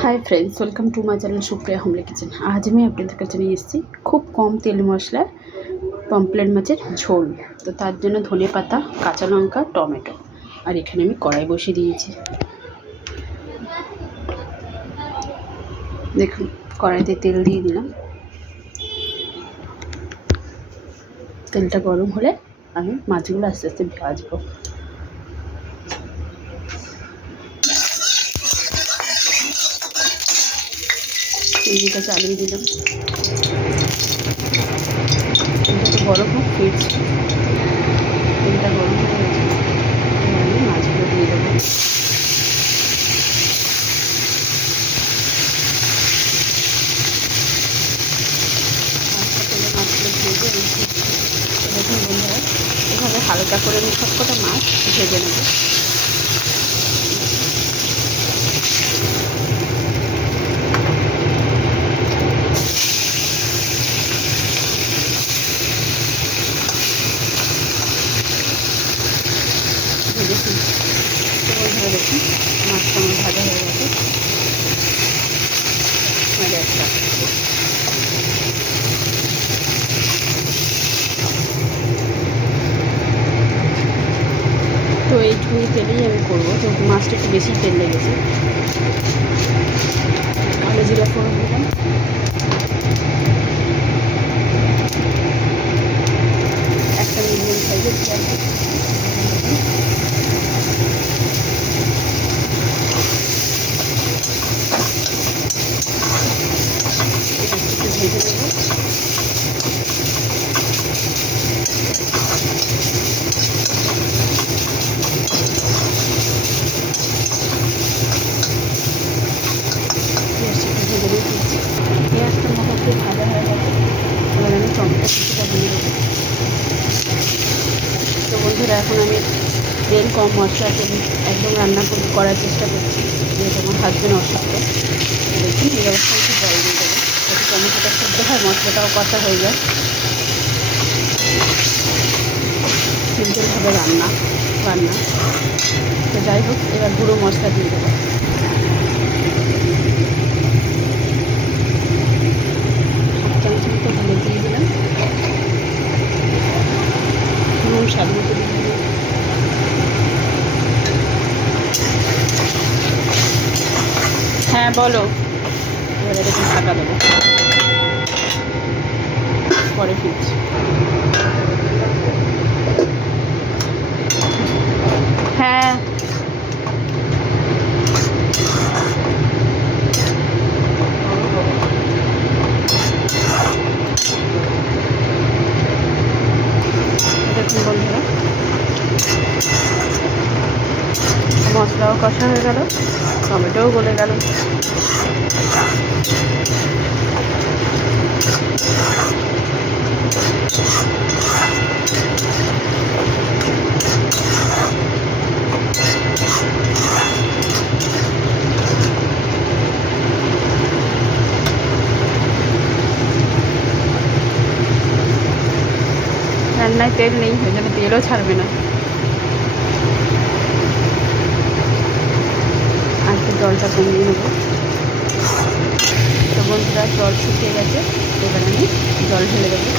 Hi friends, welcome to my channel Supriya homely kitchen. आज मैं আপনাদের কাছে নিয়ে এসেছি খুব কম তেল মশলা পমফ্রেট মাছের ঝোল। তো তার জন্য ধনে পাতা, কাঁচা লঙ্কা, টমেটো আর এখানে আমি কড়াই বসিয়ে দিয়েছি। দেখুন, কড়াইতে তেল দিয়ে দিলাম। তেলটা গরম হলে আমি মাছগুলো আস্তে আস্তে ভাজবো। তেলটা চালিয়ে দিলাম। তেলটা গরম হোক, ফিরছি। তেলটা গরম হয়ে গেছে, আমি মাছগুলো দিয়ে দেবো। তেলে মাছগুলো ভেজে দেখুন বন্ধুরা, এভাবে হালকা করে আমি সবকটা মাছ ভেজে নেব। ভেজেছি তো বন্ধুরা, দেখুন মাছটা আমার ভাজা হয়ে গেছে। একটা তো এইটুকু তেলেই আমি করবো, তো মাছটা একটু বেশি তেল লেগেছে। কালো জিরা ফোড়ন দিলাম, একটা মিডিয়াম সাইজের পেঁয়াজ একটু ভেজে নেবো। পেঁয়াজটা মোটামুটি ভাজা হয়ে গেছে, এবার আমি টমেটো কিছুটা দিয়ে দেবো। তো বন্ধুরা, এখন আমি তেল কম মশলা তেল একদম রান্না করার চেষ্টা করছি, যেহেতু আমার হাজব্যান্ড অসুস্থ। দেখুন এই অবস্থায় একটু জল দিয়ে দেবো, যাতে টমেটোটা সিদ্ধ হয়, মশলাটাও কষা হয়ে যায়। সিম্পলভাবে রান্না তো যাই হোক, এবার গুঁড়ো মশলা দিয়ে দেবো। চামচ মতো হলুদ দিয়ে দিলাম, নুন স্বাদ মতো দিয়ে দিলাম। হ্যাঁ বলো। এবার এরকম ঢাকা দেবো, পরে ফিরছি। হ্যাঁ দেখুন বন্ধুরা, মশলাও কষা হয়ে গেল, টমেটোও গলে গেল। রান্নায় তেল নেই, ওই জন্য তেলও ছাড়বে না। আর একটু জলটা কমিয়ে নেবো। তো বন্ধুরা, জল শুকিয়ে গেছে, এবার আমি জল ঢেলে দেবো।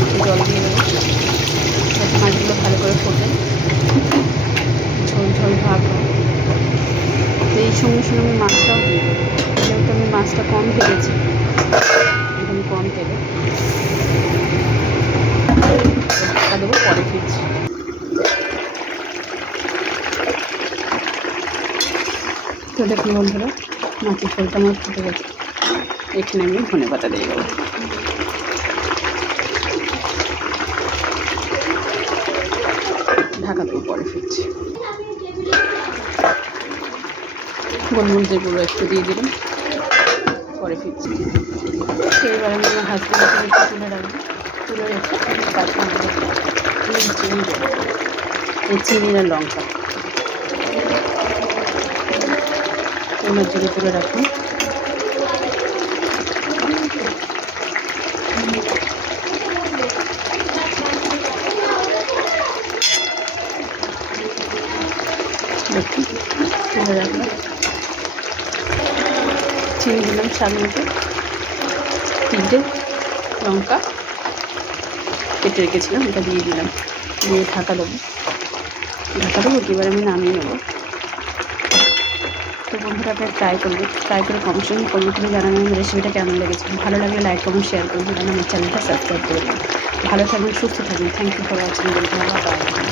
একটু জল দিয়ে দেবো, যাতে মাছগুলো ভালো করে ফোটে, ঝোল ঝোল ভাব হয়। তো এই সঙ্গে সঙ্গে আমি মাছটাও দিয়ে দেবো, যেহেতু আমি মাছটা কম ভেজেছি, একদম কম তেলে ঢাকা দেবো, পরে ফিরছি। তো দেখুন বন্ধুরা, মাছের ঝোলটা আমার ফুটে গেছে, এখানে আমি ধনে পাতা দিয়ে দেবো। ঢাকা দেবো, পরে ফিরছি। গোলমরিচের গুঁড়ো একটু দিয়ে দিলাম, পরে ফিরছি। তো এবার আমি আমার হাজব্যান্ডকে একটু তুলে রাখবো, তুলে রেখে তারপর চিনি দেবো, এই চিনি আর লঙ্কা ওনার জন্য তুলে রাখুন। দেখুন তুলে রাখলাম। চিনি দিলাম স্বাদ মতো, 3টে লঙ্কা কেটে রেখেছিলাম এটা দিয়ে দিলাম, দিয়ে ঢাকা দেবো। এবার আমি নামিয়ে নেবো। তো বন্ধুরা আপনারা ট্রাই করবেন, ট্রাই করে কমেন্ট করে জানাবেন আমার রেসিপিটা কেমন লেগেছে। ভালো লাগলে লাইক কমেন্ট শেয়ার করবেন, আমার চ্যানেলটা সাবস্ক্রাইব করবেন। ভালো থাকবেন, সুস্থ থাকবেন। থ্যাংক ইউ ফর ওয়াচিং বন্ধুরা। বাই।